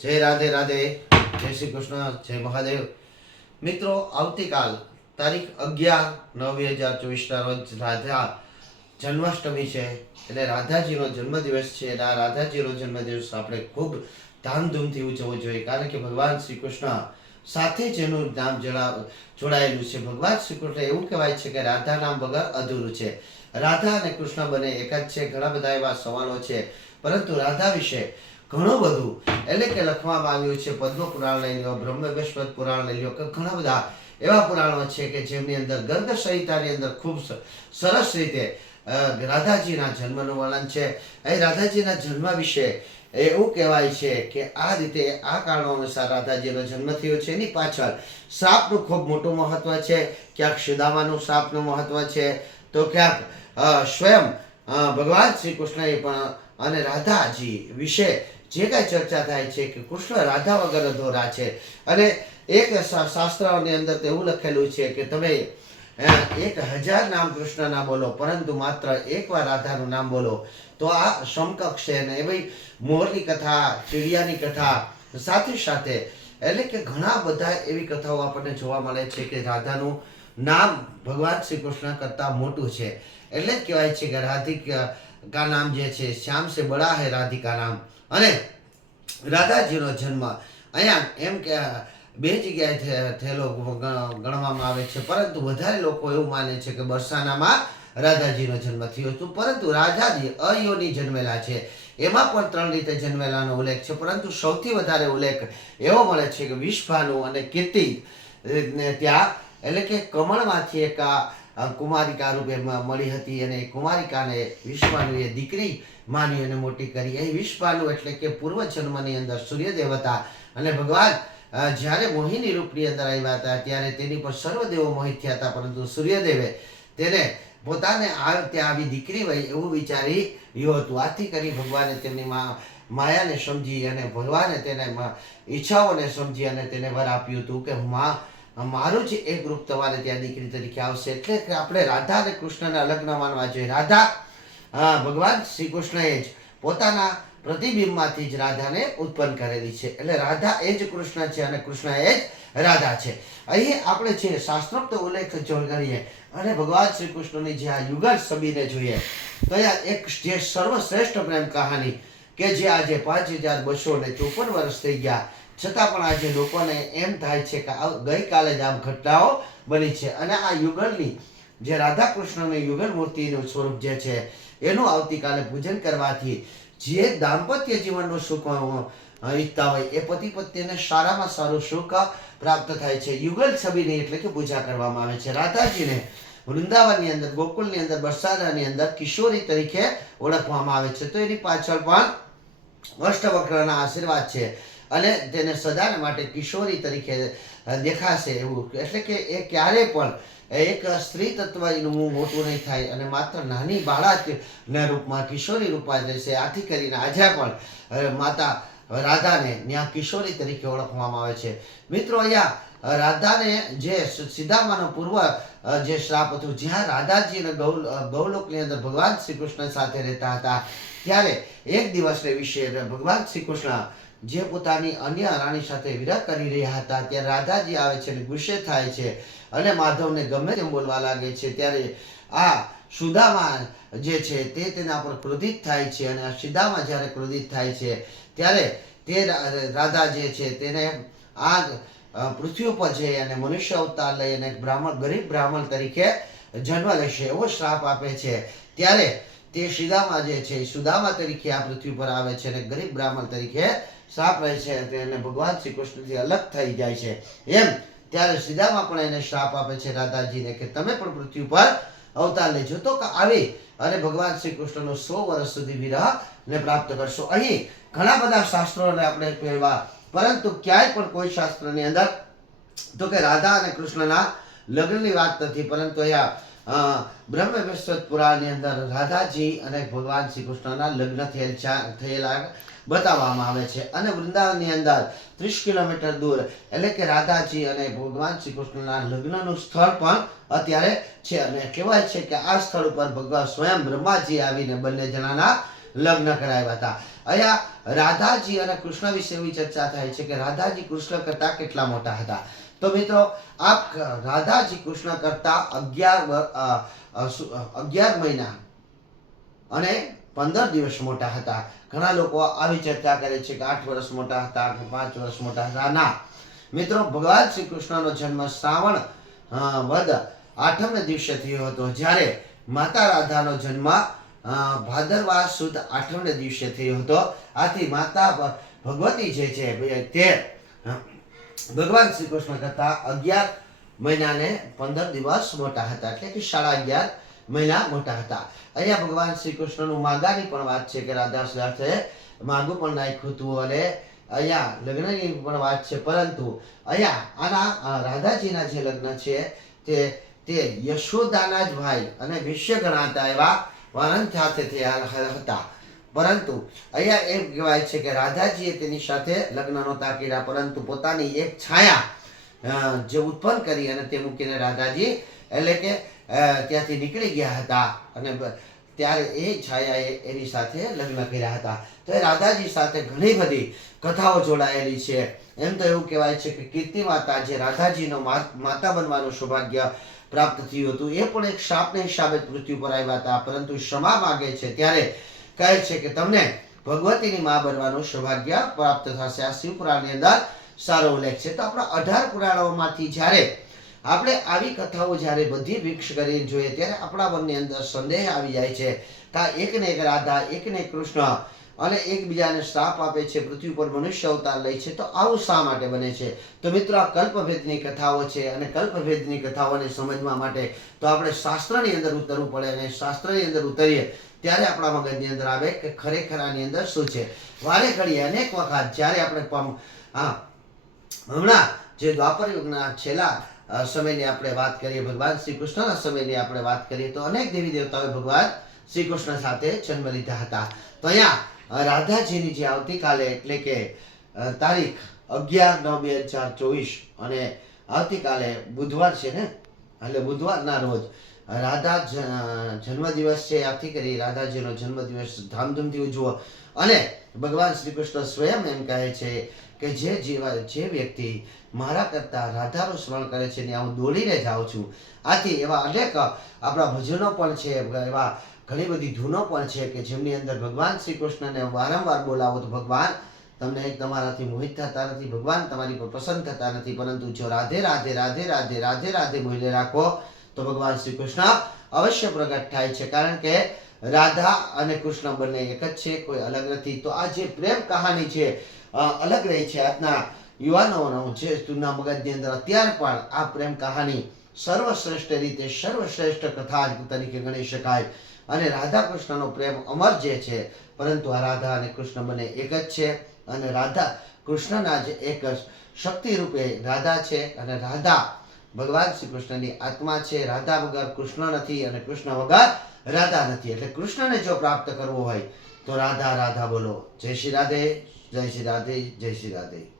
જય રાધે રાધે, જય શ્રી કૃષ્ણ, જય મહાદેવ. મિત્રો, આવતીકાલ તારીખ 11/9/2024 રોજ રાધા જન્માષ્ટમી છે. એટલે રાધાજીનો જન્મદિવસ છે. અને આ રાધાજીનો જન્મદિવસ આપણે ખૂબ ધામધૂમથી ઉજવવો જોઈએ, કારણ કે ભગવાન શ્રી કૃષ્ણ સાથે જેનું નામ જોડાયેલું છે. ભગવાન શ્રી કૃષ્ણ એવું કહેવાય છે કે રાધા નામ વગર અધૂરું છે. રાધા અને કૃષ્ણ બંને એક જ છે. ઘણા બધા એવા સવાલો છે, પરંતુ રાધા વિશે ઘણું બધું એટલે કે લખવામાં આવ્યું છે. પદ્મ પુરાણ લઈ લો, બ્રહ્મવૈવસ્વત પુરાણ લઈ લો, કે ઘણા બધા એવા પુરાણો છે કે જેમની અંદર ગર્ગ સંહિતાની અંદર ખૂબ સરસ રીતે રાધાજીના જન્મનું વર્ણન છે. અહીં રાધાજીના જન્મ વિશે એવું કહેવાય છે કે આ રીતે આ કારણો અનુસાર રાધાજીનો જન્મ થયો છે. એની પાછળ શ્રાપનું ખૂબ મોટું મહત્વ છે. ક્યાંક સુદામાનું શ્રાપનું મહત્વ છે, તો ક્યાંક સ્વયં ભગવાન શ્રી કૃષ્ણએ પણ અને રાધાજી વિશે જે કાંઈ ચર્ચા થાય છે કે કૃષ્ણ રાધા વગર અધૂરા છે. અને એક શાસ્ત્રોની અંદર તો એવું લખેલું છે કે તમે 1000 નામ કૃષ્ણના બોલો, પરંતુ માત્ર એકવાર રાધાનું નામ બોલો તો આ સમકક્ષ છે. ને એવી મોરની કથા, ચીડિયાની કથા સાથે સાથે એટલે કે ઘણા બધા એવી કથાઓ આપણને જોવા મળે છે કે રાધાનું નામ ભગવાન શ્રી કૃષ્ણ કરતાં મોટું છે. એટલે જ કહેવાય છે કે રાધિકા કા નામ જે છે શ્યામ સે બડા હૈ રાધિકા નામ. અને રાધાજીનો જન્મ અહીંયા એમ કે બે જગ્યાએ થયેલો ગણવામાં આવે છે, પરંતુ વધારે લોકો એવું માને છે કે બરસાનામાં રાધાજીનો જન્મ થયો હતો. પરંતુ રાધાજી અયોની જન્મેલા છે. એમાં પણ 3 રીતે જન્મેલાનો ઉલ્લેખ છે, પરંતુ સૌથી વધારે ઉલ્લેખ એવો મળે છે કે વિષભાનુ અને કીર્તિ ત્યાં એટલે કે કમળમાંથી એક કુમારિકા રૂપે મળી હતી. અને કુમારિકાને વિષભાનુએ દીકરી માની અને મોટી કરી. એ વિષભાનુ એટલે કે પૂર્વજન્મની અંદર સૂર્ય દેવતા અને ભગવાન જ્યારે મોહિની રૂપની અંદર આવ્યા હતા ત્યારે તેની પર સર્વદેવો મોહિત થયા હતા, પરંતુ સૂર્યદેવે તેને પોતાને ત્યાં આવી દીકરી હોય એવું વિચારી હતું. આથી કરી ભગવાને તેમની માયાને સમજી અને ભગવાને તેને ઈચ્છાઓને સમજી અને તેને વર આપ્યું હતું કે મારું જ એક રૂપ તમારે ત્યાં દીકરી તરીકે આવશે. એટલે કે આપણે રાધા અને કૃષ્ણના લગ્ન માનવા જોઈએ. રાધા ભગવાન શ્રી કૃષ્ણએ જ પોતાના પ્રતિબિંબમાંથી જ રાધાને ઉત્પન્ન કરેલી છે. એટલે રાધા એ જ કૃષ્ણ છે અને કૃષ્ણ એ જ રાધા છે. અહીં આપણે છે શાસ્ત્રોક્ત ઉલ્લેખ કરીએ અને ભગવાન શ્રી કૃષ્ણની જે આ યુગલ છબીને જોઈએ તો અહીંયા એક જે સર્વશ્રેષ્ઠ પ્રેમ કહાની કે જે આજે 5254 વર્ષ થઈ ગયા છતાં પણ આજે લોકોને એમ થાય છે કે ગઈકાલે જ આમ ઘટનાઓ બની છે. અને આ યુગલની જે રાધા કૃષ્ણની યુગલ મૂર્તિનું સ્વરૂપ જે છે એનું આવતીકાલે પૂજન કરવાથી જે દાંપત્ય જીવનનું સુખ ઈચ્છતા હોય એ પતિ પત્નીને સારામાં સારું સુખ પ્રાપ્ત થાય છે. યુગલ છબીની એટલે કે પૂજા કરવામાં આવે છે. રાધાજીને વૃંદાવનની અંદર, ગોકુલની અંદર, બરસાનાની અંદર કિશોરી તરીકે ઓળખવામાં આવે છે. તો એની પાછળ પણ અષ્ટવક્રના આશીર્વાદ છે અને તેને સદાને માટે કિશોરી તરીકે દેખાશે એવું. એટલે કે એ ક્યારે પણ એક સ્ત્રી તત્વ એનું મોટું નહીં થાય અને માત્ર નાની બાળકના રૂપમાં કિશોરી રૂપમાં રહેશે. આથી કરીને આજે પણ માતા રાધાને ત્યાં કિશોરી તરીકે ઓળખવામાં આવે છે. મિત્રો, અહીંયા રાધાને જે સીધામાનો પૂર્વ જે શ્રાપ હતું, જ્યાં રાધાજી અને ગૌલોકની અંદર ભગવાન શ્રી કૃષ્ણ સાથે રહેતા હતા, ત્યારે એક દિવસને વિશે ભગવાન શ્રી કૃષ્ણ જે પોતાની અન્ય રાણી સાથે વિરહ કરી રહ્યા હતા ત્યારે રાધાજી આવે છે અને ગુસ્સે થાય છે અને માધવને ગમે તેમ બોલવા લાગે છે. ત્યારે આ સુદામા જે છે તે તેના પર ક્રોધિત થાય છે. અને આ સુદામા જ્યારે ક્રોધિત થાય છે ત્યારે તે રાધા જે છે તેને આ પૃથ્વી ઉપર જઈ અને મનુષ્ય અવતાર લઈ અને ગરીબ બ્રાહ્મણ તરીકે જન્મ લેશે એવો શ્રાપ આપે છે. ત્યારે તે સુદામા જે છે સુદામા તરીકે આ પૃથ્વી પર આવે છે અને ગરીબ બ્રાહ્મણ તરીકે શ્રાપ રહે છે. અને ભગવાન શ્રી કૃષ્ણથી અલગ થઈ જાય છે. એમ ત્યારે સુદામા પણ એને શ્રાપ આપે છે રાધાજીને કે તમે પણ પૃથ્વી પર અવતાર લેજો તો આવી અને ભગવાન શ્રી કૃષ્ણનો 100 વર્ષ સુધી વિરહ ને પ્રાપ્ત કરશો. અહીં ઘણા બધા શાસ્ત્રોને આપણે કહેવા, પરંતુ ક્યાંય પણ કોઈ શાસ્ત્રની અંદર તો કે રાધા અને કૃષ્ણના લગ્નની વાત નથી, પરંતુ અહીંયા બ્રહ્મવૈવસ્વત પુરાણની અંદર રાધાજી અને ભગવાન શ્રી કૃષ્ણના લગ્ન થયેલા બતાવવામાં આવે છે. અને વૃંદાવનની અંદર 30 કિલોમીટર દૂર એટલે કે રાધાજી અને ભગવાન શ્રી કૃષ્ણના લગ્નનું સ્થળ પણ અત્યારે છે. અને કહેવાય છે કે આ સ્થળ ઉપર ભગવાન સ્વયં બ્રહ્માજી આવીને બંને જણાના લગ્ન કરાવ્યા હતા. અહીંયા રાધાજી અને કૃષ્ણ વિશે એવી ચર્ચા થાય છે કે રાધાજી કૃષ્ણ કરતા કેટલા મોટા હતા. તો મિત્રો આ રાધાજી કૃષ્ણ કરતા 11 મહિના અને 15 દિવસ મોટા હતા. ઘણા લોકો આવી ચર્ચા કરે છે કે 8 વર્ષ મોટા હતા કે 5 વર્ષ મોટા હતા. ના મિત્રો, ભગવાન શ્રી કૃષ્ણનો જન્મ શ્રાવણ વદ 8મ દિવસે થયો હતો, જ્યારે માતા રાધાનો જન્મ ભાદરવા સુદ 8મ દિવસે થયો હતો. આથી માતા ભગવતી જે છે તે ભગવાન શ્રી કૃષ્ણ કરતા 11 મહિના ને 15 દિવસ મોટા હતા, એટલે કે 11.5 મહિના મોટા હતા. અહીંયા ભગવાન શ્રી કૃષ્ણનું માગાની પણ વાત છે કે રાધા સાથે માગું પણ નાખ્યું હતું અને અહીંયા લગ્નની પણ વાત છે. પરંતુ અહીંયા આના રાધાજીના જે લગ્ન છે તે યશોદાના જ ભાઈ અને વિશ્વ ગણાતા એવા વાનર સાથે થયા હતા. પરંતુ અહીંયા એમ કહેવાય છે કે રાધાજીએ તેની સાથે લગ્ન નહોતા કર્યા, પરંતુ પોતાની એક છાયા જે ઉત્પન્ન કરી અને તે મૂકીને રાધાજી એટલે કે ત્યાંથી નીકળી ગયા હતા અને ત્યારે એ છાયાએ એની સાથે લગ્ન કર્યા હતા. તો એ રાધાજી સાથે ઘણી બધી કથાઓ જોડાયેલી છે. એમ તો એવું કહેવાય છે કે કીર્તિ માતા જે રાધાજીનો માતા બનવાનું સૌભાગ્ય પ્રાપ્ત થયું હતું, એ પણ એક શાપને હિસાબે પૃથ્વી પર આવ્યા હતા. પરંતુ ક્ષમા માગે છે ત્યારે કહે છે કે તમને ભગવતીની માં બનવાનું સૌભાગ્ય પ્રાપ્ત થશે. આ શિવપુરાણની અંદર સારો ઉલ્લેખ છે. તો આપણા 18 પુરાણોમાંથી જ્યારે આપણે આવી કથાઓ જ્યારે બધી મિક્સ કરીને જોઈએ ત્યારે આપણા મનની અંદર સંદેહ આવી જાય છે કે એકને એક રાધા, એકને કૃષ્ણ અને એકબીજાને શ્રાપ આપે છે, પૃથ્વી પર મનુષ્ય અવતાર લે છે. તો આવું શા માટે બને છે? તો મિત્રો, આ કલ્પભેદની કથાઓ છે અને કલ્પભેદની કથાઓને સમજવા માટે તો આપણે શાસ્ત્રની અંદર ઉતરવું પડે અને શાસ્ત્રની અંદર ઉતરીએ ત્યારે આપણા મગજની અંદર આવે કે ખરેખર આની અંદર શું છે. વારે ઘડીએ અનેક વખત જ્યારે આપણે હમણાં જે દ્વાપર યુગના છેલ્લા સમયની આપણે વાત કરીએ, ભગવાન શ્રી કૃષ્ણના સમયની આપણે વાત કરીએ, તો અનેક દેવી દેવતાઓએ ભગવાન શ્રી કૃષ્ણ સાથે જન્મ લીધા હતા. તો અહીંયા રાધાજીની જે આવતીકાલે એટલે કે તારીખ 11/9/2024 અને આવતીકાલે બુધવાર છે ને, એટલે બુધવારના રોજ રાધા જન્મદિવસ છે. આથી કરી રાધાજીનો જન્મદિવસ ધામધૂમથી ઉજવો. અને ભગવાન શ્રી કૃષ્ણ સ્વયં એમ કહે છે કે જે વ્યક્તિ મારા કરતા રાધાનું સ્મરણ કરે છે ને હું દોડીને જાઉં છું. આથી એવા અનેક આપણા ભજનો પણ છે, એવા ઘણી બધી ધૂનો પણ છે કે જેમની અંદર ભગવાન શ્રી કૃષ્ણને વારંવાર બોલાવો તો ભગવાન તમને તમારાથી મોહિત થતા નથી, ભગવાન તમારી પર પસંદ થતા નથી. પરંતુ જો રાધે રાધે રાધે રાધે રાધે રાધે બોલે રાખો તો ભગવાન શ્રી કૃષ્ણ અવશ્ય પ્રગટ થાય છે. કારણ કે રાધા અને કૃષ્ણ બંને એક જ છે, કોઈ અલગ નથી. તો આ જે પ્રેમ કહાની છે અલગ રહી છે. આજના યુવાનોનો જે તુના મગજની અંદર અત્યારે પણ આ પ્રેમ કહાની સર્વશ્રેષ્ઠ રીતે સર્વશ્રેષ્ઠ કથા તરીકે ગણી શકાય. અને રાધા કૃષ્ણનો પ્રેમ અમર જે છે, પરંતુ આ રાધા અને કૃષ્ણ બંને એક જ છે. અને રાધા કૃષ્ણના જે એક શક્તિ રૂપે રાધા છે અને રાધા ભગવાન શ્રી કૃષ્ણની આત્મા છે. રાધા વગર કૃષ્ણ નથી અને કૃષ્ણ વગર રાધા નથી. એટલે કૃષ્ણને જો પ્રાપ્ત કરવો હોય તો રાધા રાધા બોલો. જય શ્રી રાધે, જય શ્રી રાધે, જય શ્રી રાધે.